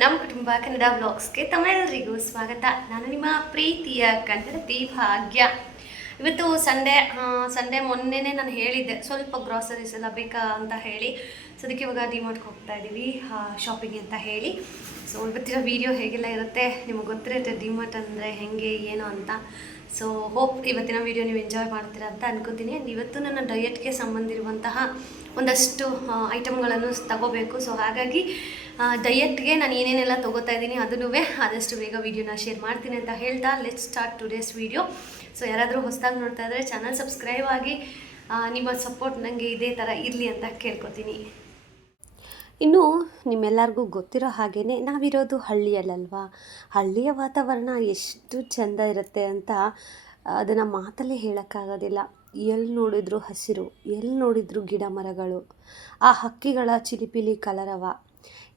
ನಮ್ಮ ಕುಟುಂಬ ಕನ್ನಡ ವ್ಲಾಗ್ಸ್ಗೆ ತಮ್ಮೆಲ್ಲರಿಗೂ ಸ್ವಾಗತ. ನಾನು ನಿಮ್ಮ ಪ್ರೀತಿಯ ಕನ್ನಡತಿ ಭಾಗ್ಯ. ಇವತ್ತು ಸಂಡೇ ಮೊನ್ನೆನೇ ನಾನು ಹೇಳಿದ್ದೆ ಸ್ವಲ್ಪ ಗ್ರಾಸರೀಸ್ ಎಲ್ಲ ಬೇಕಾ ಅಂತ ಹೇಳಿ. ಸೊ ಅದಕ್ಕೆ ಇವಾಗ ಡಿಮಾರ್ಟ್ಗೆ ಹೋಗ್ತಾ ಇದ್ದೀವಿ ಶಾಪಿಂಗ್ ಅಂತ ಹೇಳಿ. ಸೊ ಇವತ್ತಿನ ವೀಡಿಯೋ ಹೇಗೆಲ್ಲ ಇರುತ್ತೆ ನಿಮಗೆ ಗೊತ್ತಿರುತ್ತೆ ಡಿಮಾರ್ಟ್ ಅಂದರೆ ಹೇಗೆ ಏನು ಅಂತ. ಸೊ ಹೋಪ್ ಇವತ್ತಿನ ವೀಡಿಯೋ ನೀವು ಎಂಜಾಯ್ ಮಾಡ್ತೀರಾ ಅಂತ ಅನ್ಕೋತೀನಿ. ಆ್ಯಂಡ್ ಇವತ್ತು ನನ್ನ ಡಯೆಟ್ಗೆ ಸಂಬಂಧಿರುವಂತಹ ಒಂದಷ್ಟು ಐಟಮ್ಗಳನ್ನು ತಗೋಬೇಕು. ಸೊ ಹಾಗಾಗಿ ಡಯೆಟ್ಗೆ ನಾನು ಏನೇನೆಲ್ಲ ತೊಗೋತಾ ಇದ್ದೀನಿ ಅದನ್ನೂ ಆದಷ್ಟು ಬೇಗ ವೀಡಿಯೋನ ಶೇರ್ ಮಾಡ್ತೀನಿ ಅಂತ ಹೇಳ್ತಾ let's start today's video. So ಯಾರಾದರೂ ಹೊಸದಾಗಿ ನೋಡ್ತಾ ಇದ್ದರೆ ಚಾನಲ್ ಸಬ್ಸ್ಕ್ರೈಬ್ ಆಗಿ ನಿಮ್ಮ ಸಪೋರ್ಟ್ ನನಗೆ ಇದೇ ಥರ ಇರಲಿ ಅಂತ ಕೇಳ್ಕೊತೀನಿ. ಇನ್ನು ನಿಮ್ಮೆಲ್ಲರಿಗೂ ಗೊತ್ತಿರೋ ಹಾಗೇ ನಾವಿರೋದು ಹಳ್ಳಿಯಲ್ಲಲ್ವಾ. ಹಳ್ಳಿಯ ವಾತಾವರಣ ಎಷ್ಟು ಚೆಂದ ಇರುತ್ತೆ ಅಂತ ಅದನ್ನು ಮಾತಲ್ಲೇ ಹೇಳೋಕ್ಕಾಗೋದಿಲ್ಲ. ಎಲ್ಲಿ ನೋಡಿದ್ರು ಹಸಿರು, ಎಲ್ಲಿ ನೋಡಿದ್ರು ಗಿಡ ಮರಗಳು, ಆ ಹಕ್ಕಿಗಳ ಚಿಲಿಪಿಲಿ ಕಲರವ,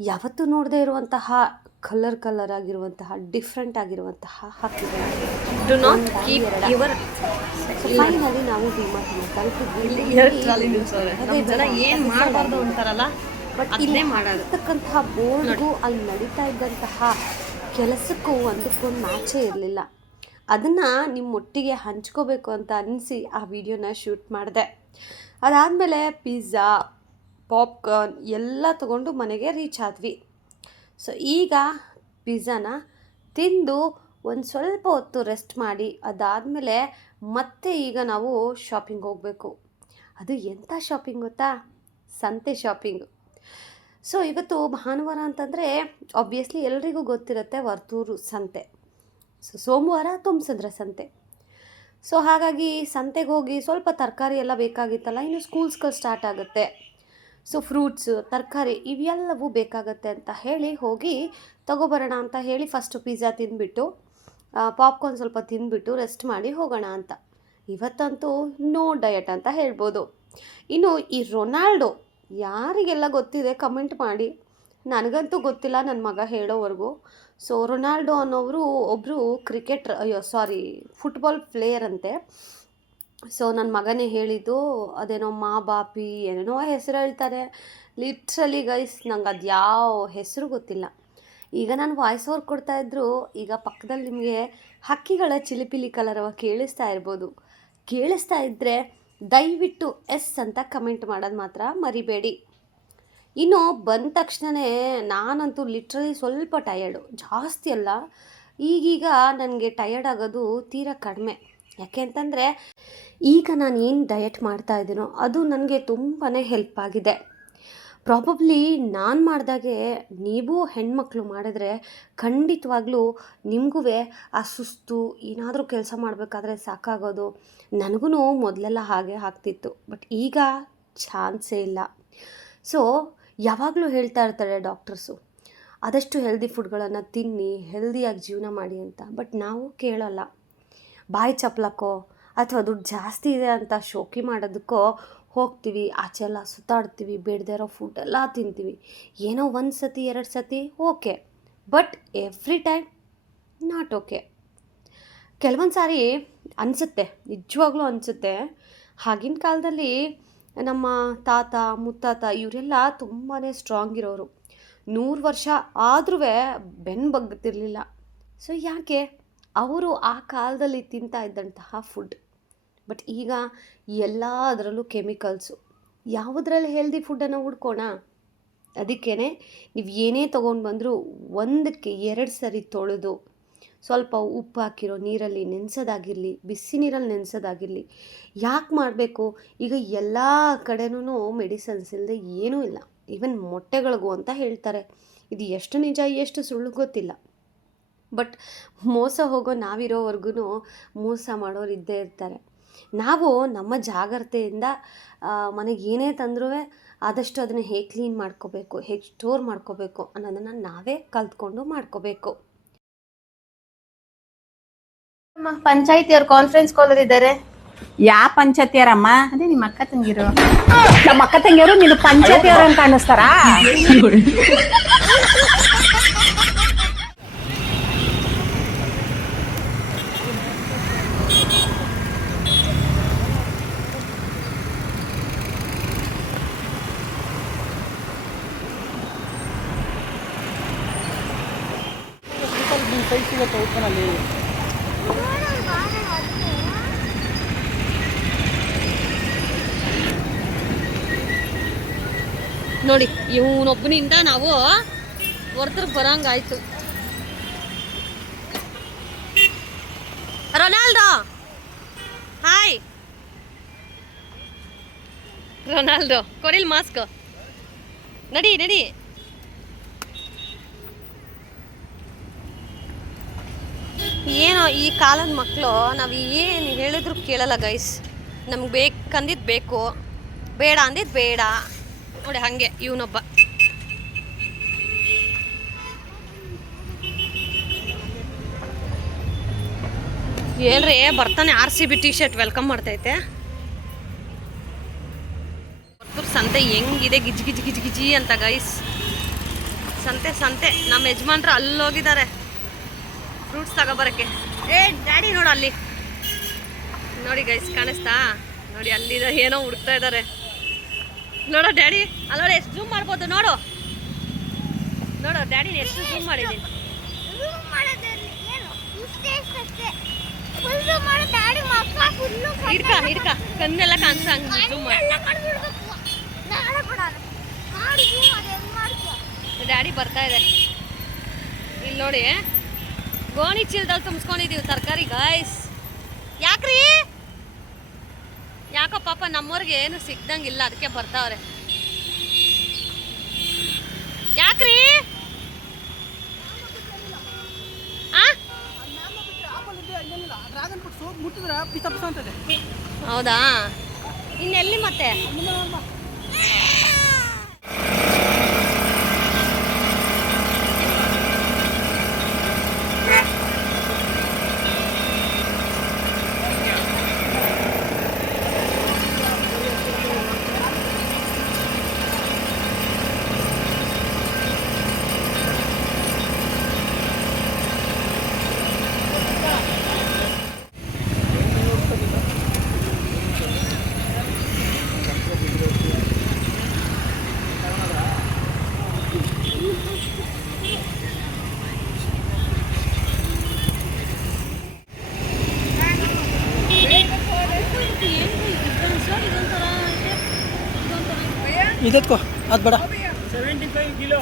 ಯಾವತ್ತೂ ನೋಡದೇ ಇರುವಂತಹ ಕಲರ್ ಆಗಿರುವಂತಹ ಡಿಫ್ರೆಂಟ್ ಆಗಿರುವಂತಹ ಹಕ್ಕಿಗಳು. ಫೈನಲಿ ನಾವು ಡಿಮಾರ್ಟ್ನ ತಲುಪಿದ್ವಿ. ಬಟ್ ಇಲ್ಲಿ ಮಾಡಿರ್ತಕ್ಕಂತಹ ಬೋರ್ಡ್ಗೂ ಅಲ್ಲಿ ನಡೀತಾ ಇದ್ದಂತಹ ಕೆಲಸಕ್ಕೂ ಒಂದಕ್ಕೊಂದು ಮ್ಯಾಚೇ ಇರಲಿಲ್ಲ. ಅದನ್ನು ನಿಮ್ಮೊಟ್ಟಿಗೆ ಹಂಚ್ಕೋಬೇಕು ಅಂತ ಅನಿಸಿ ಆ ವಿಡಿಯೋನ ಶೂಟ್ ಮಾಡಿದೆ. ಅದಾದಮೇಲೆ ಪಿಜ್ಜಾ, ಪಾಪ್ಕಾರ್ನ್ ಎಲ್ಲ ತೊಗೊಂಡು ಮನೆಗೆ ರೀಚ್ ಆದ್ವಿ. ಸೊ ಈಗ ಪಿಜ್ಜಾನ ತಿಂದು ಒಂದು ಸ್ವಲ್ಪ ಹೊತ್ತು ರೆಸ್ಟ್ ಮಾಡಿ ಅದಾದಮೇಲೆ ಮತ್ತೆ ಈಗ ನಾವು ಶಾಪಿಂಗ್ ಹೋಗಬೇಕು. ಅದು ಎಂಥ ಶಾಪಿಂಗ್ ಗೊತ್ತಾ? ಸಂತೆ ಶಾಪಿಂಗು. ಸೊ ಇವತ್ತು ಭಾನುವಾರ ಅಂತಂದರೆ ಆಬ್ವಿಯಸ್ಲಿ ಎಲ್ರಿಗೂ ಗೊತ್ತಿರುತ್ತೆ ವರ್ತೂರು ಸಂತೆ. ಸೊ ಸೋಮವಾರ ತುಂಬಿಸಿದ್ರ ಸಂತೆ. ಸೊ ಹಾಗಾಗಿ ಸಂತೆಗೆ ಹೋಗಿ ಸ್ವಲ್ಪ ತರಕಾರಿ ಎಲ್ಲ ಬೇಕಾಗಿತ್ತಲ್ಲ, ಇನ್ನು ಸ್ಕೂಲ್ಸ್ಗಳು ಸ್ಟಾರ್ಟ್ ಆಗುತ್ತೆ. ಸೊ ಫ್ರೂಟ್ಸು, ತರಕಾರಿ ಇವೆಲ್ಲವೂ ಬೇಕಾಗತ್ತೆ ಅಂತ ಹೇಳಿ ಹೋಗಿ ತೊಗೊಬರೋಣ ಅಂತ ಹೇಳಿ ಫಸ್ಟು ಪಿಜ್ಜಾ ತಿಂದುಬಿಟ್ಟು ಪಾಪ್ಕಾರ್ನ್ ಸ್ವಲ್ಪ ತಿಂದುಬಿಟ್ಟು ರೆಸ್ಟ್ ಮಾಡಿ ಹೋಗೋಣ ಅಂತ. ಇವತ್ತಂತೂ ನೋ ಡಯಟ್ ಅಂತ ಹೇಳ್ಬೋದು. ಇನ್ನು ಈ ರೊನಾಲ್ಡೋ ಯಾರಿಗೆಲ್ಲ ಗೊತ್ತಿದೆ ಕಮೆಂಟ್ ಮಾಡಿ. ನನಗಂತೂ ಗೊತ್ತಿಲ್ಲ, ನನ್ನ ಮಗ ಹೇಳೋವರೆಗೂ. ಸೊ ರೊನಾಲ್ಡೋ ಅನ್ನೋರು ಒಬ್ಬರು ಫುಟ್ಬಾಲ್ ಪ್ಲೇಯರ್ ಅಂತೆ. ಸೊ ನನ್ನ ಮಗನೇ ಹೇಳಿದ್ದು. ಅದೇನೋ ಮಾ ಬಾಪಿ ಏನೇನೋ ಹೆಸರು ಹೇಳ್ತಾರೆ. ಲಿಟ್ರಲಿ ಗೈಸ್ ನಂಗೆ ಅದು ಯಾವ ಹೆಸರು ಗೊತ್ತಿಲ್ಲ. ಈಗ ನಾನು ವಾಯ್ಸ್ ಓವರ್ ಕೊಡ್ತಾಯಿದ್ರು. ಈಗ ಪಕ್ಕದಲ್ಲಿ ನಿಮಗೆ ಹಕ್ಕಿಗಳ ಚಿಲಿಪಿಲಿ ಕಲರವ ಕೇಳಿಸ್ತಾ ಇರ್ಬೋದು. ಕೇಳಿಸ್ತಾ ಇದ್ದರೆ ದಯವಿಟ್ಟು ಎಸ್ ಅಂತ ಕಮೆಂಟ್ ಮಾಡೋದು ಮಾತ್ರ ಮರಿಬೇಡಿ. ಇನ್ನು ಬಂದ ತಕ್ಷಣವೇ ನಾನಂತೂ ಲಿಟ್ರಲಿ ಸ್ವಲ್ಪ ಟಯರ್ಡು, ಜಾಸ್ತಿ ಅಲ್ಲ. ಈಗೀಗ ನನಗೆ ಟಯರ್ಡ್ ಆಗೋದು ತೀರಾ ಕಡಿಮೆ. ಯಾಕೆ ಅಂತಂದರೆ ಈಗ ನಾನು ಏನು ಡಯಟ್ ಮಾಡ್ತಾ ಇದ್ದೀನೋ ಅದು ನನಗೆ ತುಂಬಾ ಹೆಲ್ಪ್ ಆಗಿದೆ. ಪ್ರಾಬಬ್ಲಿ ನಾನು ಮಾಡಿದಾಗೆ ನೀವು ಹೆಣ್ಮಕ್ಳು ಮಾಡಿದ್ರೆ ಖಂಡಿತವಾಗ್ಲೂ ನಿಮಗೂ ಆ ಸುಸ್ತು, ಏನಾದರೂ ಕೆಲಸ ಮಾಡಬೇಕಾದ್ರೆ ಸಾಕಾಗೋದು. ನನಗೂ ಮೊದಲೆಲ್ಲ ಹಾಗೆ ಆಗ್ತಿತ್ತು, ಬಟ್ ಈಗ ಚಾನ್ಸೇ ಇಲ್ಲ. ಸೊ ಯಾವಾಗಲೂ ಹೇಳ್ತಾ ಇರ್ತಾರೆ ಡಾಕ್ಟರ್ಸು, ಆದಷ್ಟು ಹೆಲ್ದಿ ಫುಡ್ಗಳನ್ನು ತಿನ್ನಿ, ಹೆಲ್ದಿಯಾಗಿ ಜೀವನ ಮಾಡಿ ಅಂತ. ಬಟ್ ನಾವು ಕೇಳೋಲ್ಲ. ಬಾಯಿ ಚಪ್ಲಕ್ಕೋ ಅಥವಾ ದುಡ್ಡು ಜಾಸ್ತಿ ಇದೆ ಅಂತ ಶೋಕಿ ಮಾಡೋದಕ್ಕೋ ಹೋಗ್ತೀವಿ, ಆಚೆ ಎಲ್ಲ ಸುತ್ತಾಡ್ತೀವಿ, ಬೇಡದೇ ಇರೋ ಫುಡ್ಡೆಲ್ಲ ತಿಂತೀವಿ. ಏನೋ 1 ಸತಿ 2 ಸತಿ okay, but every time not okay. ಕೆಲವೊಂದು ಸಾರಿ ಅನಿಸುತ್ತೆ, ನಿಜವಾಗ್ಲೂ ಅನಿಸುತ್ತೆ, ಆಗಿನ ಕಾಲದಲ್ಲಿ ನಮ್ಮ ತಾತ ಮುತ್ತಾತ ಇವರೆಲ್ಲ ತುಂಬಾ ಸ್ಟ್ರಾಂಗ್ ಇರೋರು. 100 ವರ್ಷ ಆದ್ರೂ ಬೆನ್ನು ಬಗ್ತಿರ್ಲಿಲ್ಲ. ಸೊ ಯಾಕೆ? ಅವರು ಆ ಕಾಲದಲ್ಲಿ ತಿಂತಾ ಇದ್ದಂತಹ ಫುಡ್. ಬಟ್ ಈಗ ಎಲ್ಲದರಲ್ಲೂ ಕೆಮಿಕಲ್ಸು. ಯಾವುದ್ರಲ್ಲಿ ಹೆಲ್ದಿ ಫುಡ್ಡನ್ನು ಹುಡ್ಕೋಣ? ಅದಕ್ಕೇ ನೀವು ಏನೇ ತೊಗೊಂಡು ಬಂದರೂ 1ಕ್ಕೆ 2 ಸರಿ ತೊಳೆದು ಸ್ವಲ್ಪ ಉಪ್ಪು ಹಾಕಿರೋ ನೀರಲ್ಲಿ ನೆನೆಸೋದಾಗಿರಲಿ, ಬಿಸಿ ನೀರಲ್ಲಿ ನೆನೆಸೋದಾಗಿರಲಿ. ಯಾಕೆ ಮಾಡಬೇಕು? ಈಗ ಎಲ್ಲ ಕಡೆನೂ ಮೆಡಿಸನ್ಸ್ ಇಲ್ಲದೆ ಏನೂ ಇಲ್ಲ. ಈವನ್ ಮೊಟ್ಟೆಗಳಿಗೂ ಅಂತ ಹೇಳ್ತಾರೆ. ಇದು ಎಷ್ಟು ನಿಜ ಎಷ್ಟು ಸುಳ್ಳು ಗೊತ್ತಿಲ್ಲ. ಬಟ್ ಮೋಸ ಹೋಗೋ ನಾವಿರೋವರೆಗೂ ಮೋಸ ಮಾಡೋರು ಇದ್ದೇ ಇರ್ತಾರೆ. ನಾವು ನಮ್ಮ ಜಾಗ್ರತೆಯಿಂದ ಮನೆಗೆ ಏನೇ ತಂದರೂ ಆದಷ್ಟು ಅದನ್ನು ಹೇಗೆ ಕ್ಲೀನ್ ಮಾಡ್ಕೋಬೇಕು, ಹೇಗೆ ಸ್ಟೋರ್ ಮಾಡ್ಕೋಬೇಕು ಅನ್ನೋದನ್ನು ನಾವೇ ಕಲ್ತ್ಕೊಂಡು ಮಾಡ್ಕೋಬೇಕು. ಪಂಚಾಯತಿಯವ್ರು ಕಾನ್ಫರೆನ್ಸ್ ಕಾಲ್ ಇದ್ದಾರೆ. ಯಾವ ಪಂಚಾಯತಿಯರಮ್ಮ? ಅದೇ ನಿಮ್ಮ ಅಕ್ಕ ತಂಗಿರು. ನಮ್ಮ ಅಕ್ಕ ತಂಗಿಯರು ನೀನು ಪಂಚಾಯತಿಯವರು ಅಂತ ಅನ್ನಿಸ್ತಾರಾ? ಸೈಜ್ ಸಿಗುತ್ತೆ ಉತ್ಪನ್ನಲ್ಲಿ. ನೋಡಿ ಇವನೊಬ್ಬನಿಂದ ನಾವು ಹೊರದ್ರಿಗೆ ಬರೋಂಗಾಯ್ತು. Ronaldo hi. ರೊನಾಲ್ಡೋ ಕೊರಿಲ್ ಮಾಸ್ಕ್. ನಡಿ ನಡಿ. ಏನೋ ಈ ಕಾಲದ ಮಕ್ಕಳು ನಾವು ಏನು ಹೇಳಿದ್ರು ಕೇಳಲ್ಲ ಗೈಸ್. ನಮ್ಗೆ ಬೇಕಂದಿದ್ದು ಬೇಕು, ಬೇಡ ಅಂದಿದ್ದು ಬೇಡ. ನೋಡಿ ಹಾಗೆ ಇವನೊಬ್ಬ. ಹೇಳ್ರಿ ಬರ್ತಾನೆ RCB ಟಿ ಶರ್ಟ್ ವೆಲ್ಕಮ್ ಮಾಡ್ತೈತೆ. ಸಂತೆ ಹೆಂಗಿದೆ ಗಿಜಿ ಗಿಜಿ ಗಿಜಿ ಗಿಜಿ ಅಂತ ಗೈಸ್. ಸಂತೆ ನಮ್ಮ ಯಜಮಾನ್ರು ಅಲ್ಲೋಗಿದ್ದಾರೆ ಫ್ರೂಟ್ಸ್ ತಗೋಬರಕ್ಕೆ. ಡ್ಯಾಡಿ ನೋಡು ಅಲ್ಲಿ ನೋಡಿ ಗೈಸ್, ಕಾಣಿಸ್ತಾ ನೋಡಿ ಅಲ್ಲಿದ ಏನೋ ಹುಡುಕ್ತಾ ಇದ್ದಾರೆ. ನೋಡೋ ಡ್ಯಾಡಿ ಅಲ್ಲೋಡಿ, ಎಷ್ಟು ಜೂಮ್ ಮಾಡ್ಬೋದು ನೋಡು. ಡ್ಯಾಡಿನ ಎಷ್ಟು ಜೂಮ್ ಮಾಡಿದ್ದೀನಿ. ಹಿಡ್ಕ ಕಣ್ಣೆಲ್ಲ ಕಾಣಿಸ ಹಂಗೆ ಜೂಮ್ ಮಾಡಿ. ಡ್ಯಾಡಿ ಬರ್ತಾ ಇದೆ. ಇಲ್ಲಿ ನೋಡಿ ಗೋಣಿ ಚೀಲದಲ್ಲಿ ತುಂಬಿಸ್ಕೊಂಡಿದೀವಿ ತರಕಾರಿ ಗೈಸ್. ಯಾಕ್ರಿ? ಯಾಕೋ ಪಾಪ ನಮ್ಮವ್ರಿಗೆ ಏನು ಸಿಕ್ದಂಗಿಲ್ಲ, ಅದಕ್ಕೆ ಬರ್ತಾವ್ರೆ. ಯಾಕ್ರಿ? ಹೌದಾ? ಇನ್ನೆಲ್ಲಿ ಮತ್ತೆ? ಇದಕ್ಕೋ ಅದು ಬೇಡ. 75 ಕಿಲೋ.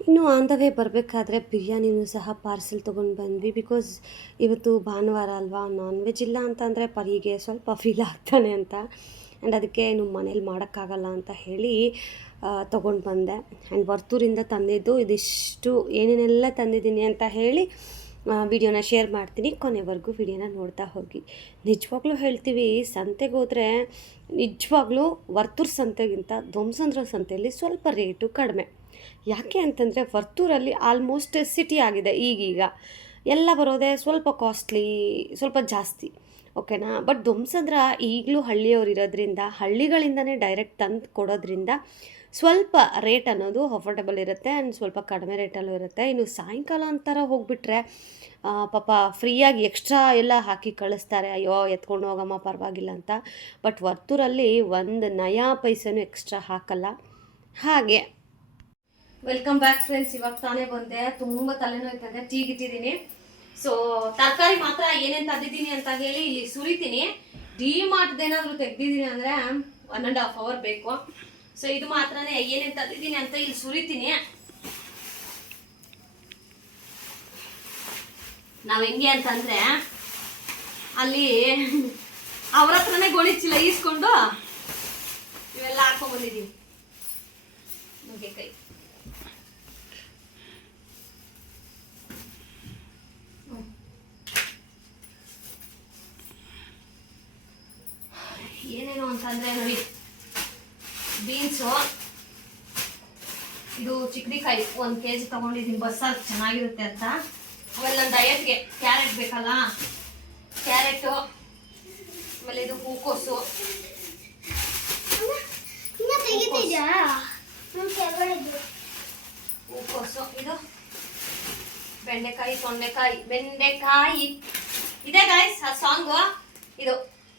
ಇನ್ನು ಆನ್ ದ ವೇ ಬರಬೇಕಾದ್ರೆ ಬಿರಿಯಾನಿನೂ ಸಹ ಪಾರ್ಸೆಲ್ ತೊಗೊಂಡು ಬಂದ್ವಿ. ಬಿಕಾಸ್ ಇವತ್ತು ಭಾನುವಾರ ಅಲ್ವಾ, ನಾನ್ ವೆಜ್ ಇಲ್ಲ ಅಂತಂದರೆ ಪರಿಗೆ ಸ್ವಲ್ಪ ಫೀಲ್ ಆಗ್ತಾನೆ ಅಂತ. ಆ್ಯಂಡ್ ಅದಕ್ಕೆ ಇನ್ನು ಮನೇಲಿ ಮಾಡೋಕ್ಕಾಗಲ್ಲ ಅಂತ ಹೇಳಿ ತೊಗೊಂಡು ಬಂದೆ. ಆ್ಯಂಡ್ ವರ್ತೂರಿಂದ ತಂದಿದ್ದು ಇದಿಷ್ಟು ಏನೇನೆಲ್ಲ ತಂದಿದ್ದೀನಿ ಅಂತ ಹೇಳಿ ವಿಡಿಯೋನ ಶೇರ್ ಮಾಡ್ತೀನಿ. ಕೊನೆವರೆಗೂ ವಿಡಿಯೋನ ನೋಡ್ತಾ ಹೋಗಿ. ನಿಜವಾಗ್ಲೂ ಹೇಳ್ತೀವಿ, ಸಂತೆಗೆ ಹೋದರೆ ನಿಜವಾಗ್ಲೂ ವರ್ತೂರು ಸಂತೆಗಿಂತ ಧ್ವಂಸಂದ್ರ ಸಂತೆಯಲ್ಲಿ ಸ್ವಲ್ಪ ರೇಟು ಕಡಿಮೆ. ಯಾಕೆ ಅಂತಂದರೆ ವರ್ತೂರಲ್ಲಿ ಆಲ್ಮೋಸ್ಟ್ ಸಿಟಿ ಆಗಿದೆ ಈಗೀಗ. ಎಲ್ಲ ಬರೋದೇ ಸ್ವಲ್ಪ ಕಾಸ್ಟ್ಲಿ, ಸ್ವಲ್ಪ ಜಾಸ್ತಿ, ಓಕೆನಾ. ಬಟ್ ಧ್ವಂಸಂದ್ರ ಈಗಲೂ ಹಳ್ಳಿಯವ್ರು ಇರೋದ್ರಿಂದ, ಹಳ್ಳಿಗಳಿಂದನೇ ಡೈರೆಕ್ಟ್ ತಂದು ಕೊಡೋದ್ರಿಂದ ಸ್ವಲ್ಪ ರೇಟ್ ಅನ್ನೋದು ಅಫೋರ್ಡಬಲ್ ಇರುತ್ತೆ ಆ್ಯಂಡ್ ಸ್ವಲ್ಪ ಕಡಿಮೆ ರೇಟಲ್ಲೂ ಇರುತ್ತೆ. ಇನ್ನು ಸಾಯಂಕಾಲ ಅಂತಾರ ಹೋಗಿಬಿಟ್ರೆ ಪಾಪ ಫ್ರೀಯಾಗಿ ಎಕ್ಸ್ಟ್ರಾ ಎಲ್ಲ ಹಾಕಿ ಕಳಿಸ್ತಾರೆ, ಅಯ್ಯೋ ಎತ್ಕೊಂಡು ಹೋಗಮ್ಮ ಪರವಾಗಿಲ್ಲ ಅಂತ. ಬಟ್ ವರ್ತೂರಲ್ಲಿ ಒಂದು ನಯಾ ಪೈಸೆನೂ ಎಕ್ಸ್ಟ್ರಾ ಹಾಕಲ್ಲ. ಹಾಗೆ ವೆಲ್ಕಮ್ ಬ್ಯಾಕ್ ಫ್ರೆಂಡ್ಸ್. ಇವಾಗ ತಾನೇ ಬಂದೆ, ತುಂಬ ತಲೆನೋಯ್ತದೆ, ಟೀಗಿಟ್ಟಿದ್ದೀನಿ. ಸೊ ತರಕಾರಿ ಮಾತ್ರ ಏನೇನು ತಂದಿದ್ದೀನಿ ಅಂತ ಹೇಳಿ ಇಲ್ಲಿ ಸುರಿತೀನಿ. ಡಿಮಾರ್ಟ್ದೇನಾದರೂ ತೆಗ್ದಿದ್ದೀನಿ ಅಂದರೆ 1.5 hour ಬೇಕು. ಸೊ ಇದು ಮಾತ್ರನೇ ಏನೇನು ತಂದಿದ್ದೀನಿ ಅಂತ ಇಲ್ಲಿ ಸುರಿತೀನಿ. ನಾವು ಹೆಂಗೆ ಅಂತಂದರೆ ಅಲ್ಲಿ ಅವ್ರ ಹತ್ರನೇ ಗೋಣಿಚೀಲ ಈಸ್ಕೊಂಡು ಇವೆಲ್ಲ ಹಾಕೊಂಡ್ಬಂದಿದ್ದೀವಿ. ನುಗ್ಗೆಕಾಯಿ ಏನೇನು ಅಂತಂದರೆ ನೋಡಿ, ಬೀನ್ಸು, ಇದು ಚಿಕ್ಕಡಿಕಾಯಿ 1 kg ತೊಗೊಂಡಿದ್ದೀನಿ, ಬಸ್ಸಾರು ಚೆನ್ನಾಗಿರುತ್ತೆ ಅಂತ. ಆಮೇಲೆ ನನ್ನ ಡಯಟ್ಗೆ ಕ್ಯಾರೆಟ್ ಬೇಕಲ್ಲ, ಕ್ಯಾರೆಟು, ಆಮೇಲೆ ಇದು ಹೂಕೋಸು, ಹೂಕೋಸು, ಇದು ಬೆಂಡೆಕಾಯಿ, ಬೆಂಡೆಕಾಯಿ ಇದೆ ಗಾಯ್ಸ್ ಆ ಸಾಂಗು. ಇದು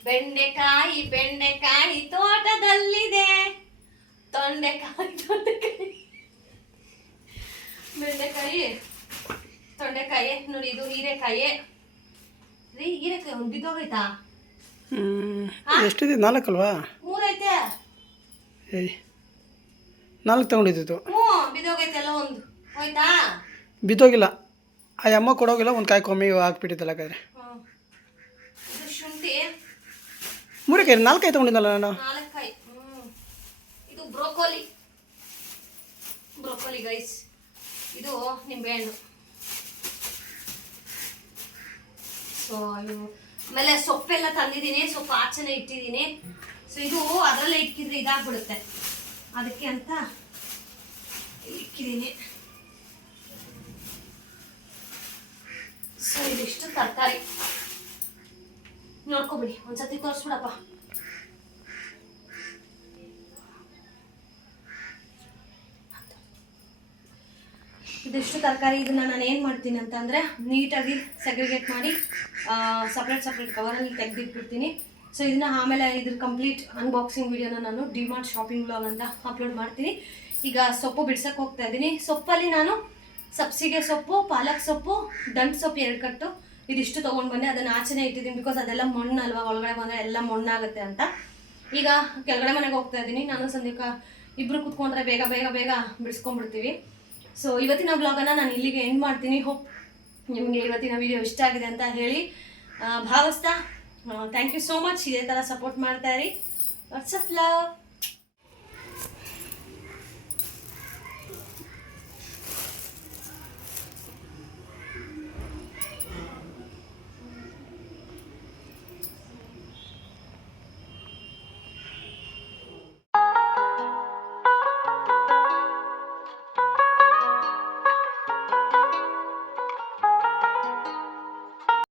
ಬೆಂಡೆಕಾಯಿ ಬೆಂಡೆಕಾಯಿ ತೋಟದಲ್ಲಿದೆ, ತೊಂಡೆಕಾಯಿ ಬೆಂಡೆಕಾಯಿ ತೊಂಡೆಕಾಯಿ ನೋಡಿ. ಇದು ಹೀರೆಕಾಯಿ ರೀ, ಹೀರೆಕಾಯಿ ಒಂದು ಬಿದ್ದೋಗೈತಾ? ಎಷ್ಟಿದೆ? 4 ಅಲ್ವಾ? 3 ಐತೆ. ಏಯ್ 4 ತಗೊಂಡಿದ್ದು. ಬಿದ್ದೋಗೈತೆ ಎಲ್ಲ. ಒಂದು ಹೋಯ್ತಾ? ಬಿದ್ದೋಗಿಲ್ಲ, ಆ ಅಮ್ಮ ಕೊಡೋಗಿಲ್ಲ. ಒಂದು ಕಾಯಿ ಕೊಮ್ಮೆ ಹಾಕ್ಬಿಟ್ಟಿದ್ದಲ್ಲ ಹಾಗಾದ್ರೆ. ಇದು ಶುಂಠಿ 3 ಕಾಯಿ 4 ಕಾಯಿ ತೊಗೊಂಡಿದ್ದಲ್ಲ ನಾನು. 4 ಕಾಯಿ. ಇದು ಬ್ರೋಕೋಲಿ ಗೈಸ್. ಇದು ನಿಂಬೆಹಣ್ಣು. ಸೊ ಆಮೇಲೆ ಸೊಪ್ಪೆಲ್ಲ ತಂದಿದ್ದೀನಿ, ಸೊಪ್ಪು ಆಚೆನೆ ಇಟ್ಟಿದ್ದೀನಿ. ಸೊ ಇದು ಅದರಲ್ಲೇ ಇಕ್ಕಿದ್ರೆ ಇದಾಗ್ಬಿಡುತ್ತೆ, ಅದಕ್ಕೆ ಅಂತ ಇಕ್ಕಿದ್ದೀನಿ. ಸೊ ಇದಿಷ್ಟು ತರಕಾರಿ ನೋಡ್ಕೊಬಿಡಿ, ಒಂದ್ಸತಿ ತೋರಿಸ್ಬಿಡಪ್ಪ. ಇದಿಷ್ಟು ತರಕಾರಿ. ಇದನ್ನ ನಾನು ಏನು ಮಾಡ್ತೀನಿ ಅಂತಂದರೆ ನೀಟಾಗಿ ಸೆಗ್ರಿಗೇಟ್ ಮಾಡಿ ಸಪ್ರೇಟ್ ಕವರಲ್ಲಿ ತೆಗೆದಿಟ್ಬಿಡ್ತೀನಿ. ಸೊ ಇದನ್ನ ಆಮೇಲೆ ಇದ್ರ ಕಂಪ್ಲೀಟ್ ಅನ್ಬಾಕ್ಸಿಂಗ್ ವಿಡಿಯೋನ ನಾನು ಡಿಮಾರ್ಟ್ ಶಾಪಿಂಗ್ ಬ್ಲಾಗ್ ಅಂತ ಅಪ್ಲೋಡ್ ಮಾಡ್ತೀನಿ. ಈಗ ಸೊಪ್ಪು ಬಿಡ್ಸಕ್ಕೆ ಹೋಗ್ತಾ ಇದ್ದೀನಿ. ಸೊಪ್ಪಲ್ಲಿ ನಾನು ಸಬ್ಸಿಗೆ ಸೊಪ್ಪು, ಪಾಲಕ್ ಸೊಪ್ಪು, ದಂಟು ಸೊಪ್ಪು 2 ಕಟ್ಟು ಇದಿಷ್ಟು ತೊಗೊಂಡು ಬಂದೆ. ಅದನ್ನು ಆಚೆನೇ ಇಟ್ಟಿದ್ದೀನಿ, ಬಿಕಾಸ್ ಅದೆಲ್ಲ ಮಣ್ಣು ಅಲ್ವಾ, ಒಳಗಡೆ ಬಂದರೆ ಎಲ್ಲ ಮಣ್ಣಾಗುತ್ತೆ ಅಂತ. ಈಗ ಕೆಳಗಡೆ ಮನೆಗೆ ಹೋಗ್ತಾ ಇದ್ದೀನಿ. ನಾನು ಸಂಧ್ಯಕ್ಕೆ ಇಬ್ಬರು ಕೂತ್ಕೊಂಡ್ರೆ ಬೇಗ ಬೇಗ ಬೇಗ ಬಿಡಿಸ್ಕೊಂಡ್ಬಿಡ್ತೀವಿ. ಸೊ ಇವತ್ತಿನ ಬ್ಲಾಗನ್ನು ನಾನು ಇಲ್ಲಿಗೆ ಎಂಡ್ ಮಾಡ್ತೀನಿ. ಹೋಪ್ ನಿಮಗೆ ಇವತ್ತಿನ ವಿಡಿಯೋ ಇಷ್ಟ ಆಗಿದೆ ಅಂತ ಹೇಳಿ ಭಾವಿಸ್ತಾ, ಥ್ಯಾಂಕ್ ಯು ಸೋ ಮಚ್. ಇದೇ ಥರ ಸಪೋರ್ಟ್ ಮಾಡ್ತಾ ಇರಿ. WhatsApp love.